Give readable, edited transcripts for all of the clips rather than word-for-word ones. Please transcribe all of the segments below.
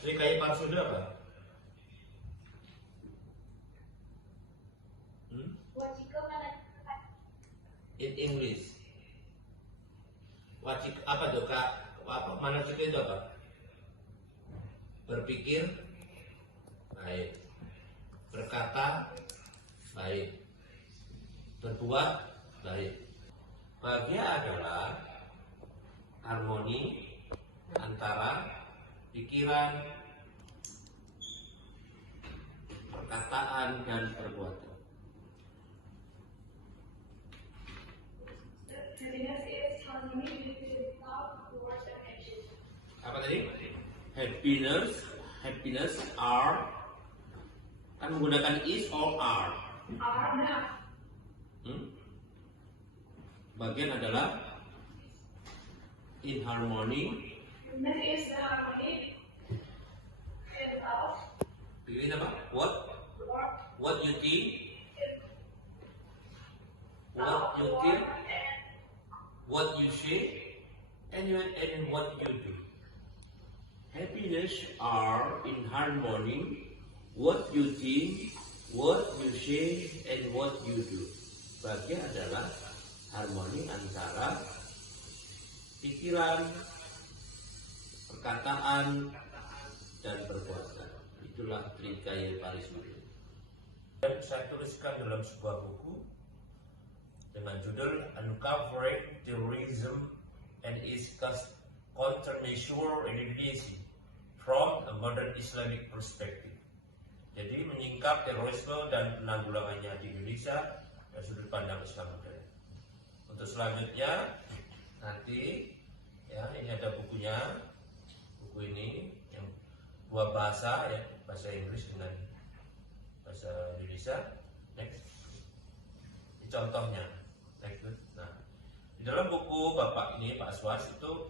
Trikaya palsu itu apa? In English. Wajib apa tuh kak? Apa manasika itu apa? Berpikir baik, berkata baik, berbuat baik. Bahagia adalah harmoni antara pikiran, perkataan, dan perbuatan. Apa tadi? Happiness are, kan menggunakan is or are. Bagian adalah in harmony. Pilih apa? What you think, what you say, and what you do. Happiness are in harmony. What you think, what you say, and what you do. Bagian adalah harmoni antara pikiran, perkataan, dan perbuatan. Itulah Trikaya Parismati. Dan saya tuliskan dalam sebuah buku dengan judul Uncovering Terrorism and its Countermeasures in Indonesia from a Modern Islamic Perspective. Jadi menyingkap terorisme dan penanggulangannya di Indonesia dari sudut pandang Islam modern. Untuk selanjutnya nanti ya ini ada bukunya, buku ini yang dua bahasa ya, bahasa Inggris dengan bahasa Indonesia. Next, ini contohnya. Next, nah di dalam buku bapak ini Pak Aswas itu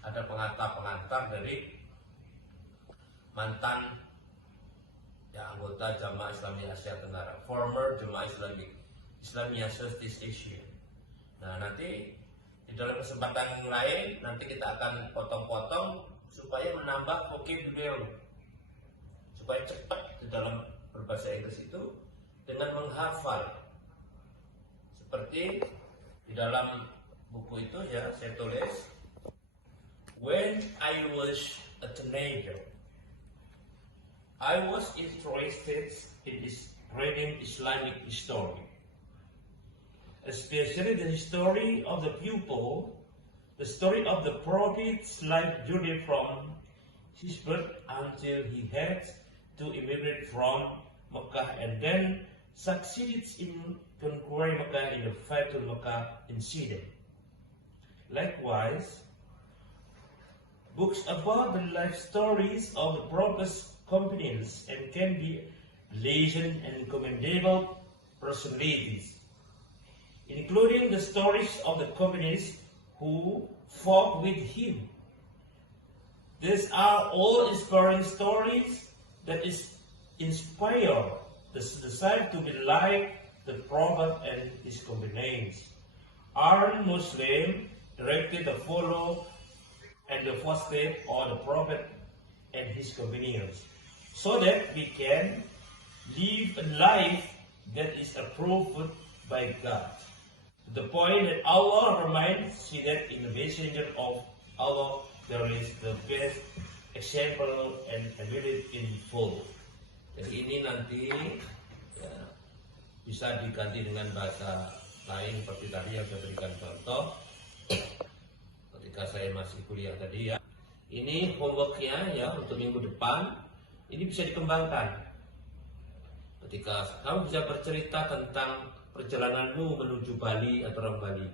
ada pengantar dari mantan ya anggota Jamaah Islamiyah Asia Tenggara, former Jamaah Islamiyah Southeast Asia. Nah nanti di dalam kesempatan lain nanti kita akan potong-potong supaya menambah vocabulary, supaya cepat di dalam berbahasa Inggris itu dengan menghafal. Seperti di dalam buku itu ya saya tulis, when I was a teenager, I was interested in reading Islamic history, especially the history of the people, the story of the Prophet's life journey from his birth until he had to immigrate from Mecca and then succeeded in conquering Mecca in the Fatul Mecca incident. Likewise, books about the life stories of the Prophet's companions and can be legend and commendable personalities, including the stories of the companions who fought with him. These are all inspiring stories that inspire the desire to be like the Prophet and his companions. Are Muslim directed to follow and the footsteps of the Prophet and his companions, so that we can live a life that is approved by God. To the point that Allah reminds us that in the messenger of Allah there is the best example and ability in full. Jadi ini nanti ya, bisa diganti dengan bahasa lain seperti tadi yang saya berikan contoh ketika saya masih kuliah tadi ya. Ini homeworknya ya untuk minggu depan. Ini bisa dikembangkan. Ketika kamu bisa bercerita tentang perjalananmu menuju Bali atau orang Bali.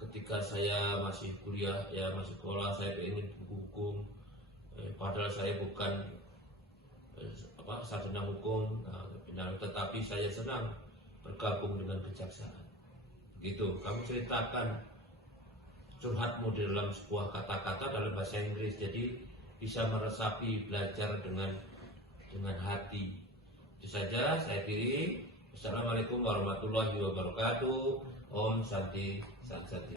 Ketika saya masih kuliah ya masih sekolah saya ingin hukum. Padahal saya bukan sarjana hukum, tetapi saya senang bergabung dengan kejaksaan. Begitu, kamu ceritakan curhatmu di dalam sebuah kata-kata dalam bahasa Inggris, jadi bisa meresapi belajar dengan hati. Itu saja saya akhiri. Assalamualaikum warahmatullahi wabarakatuh. Om Santi Santi.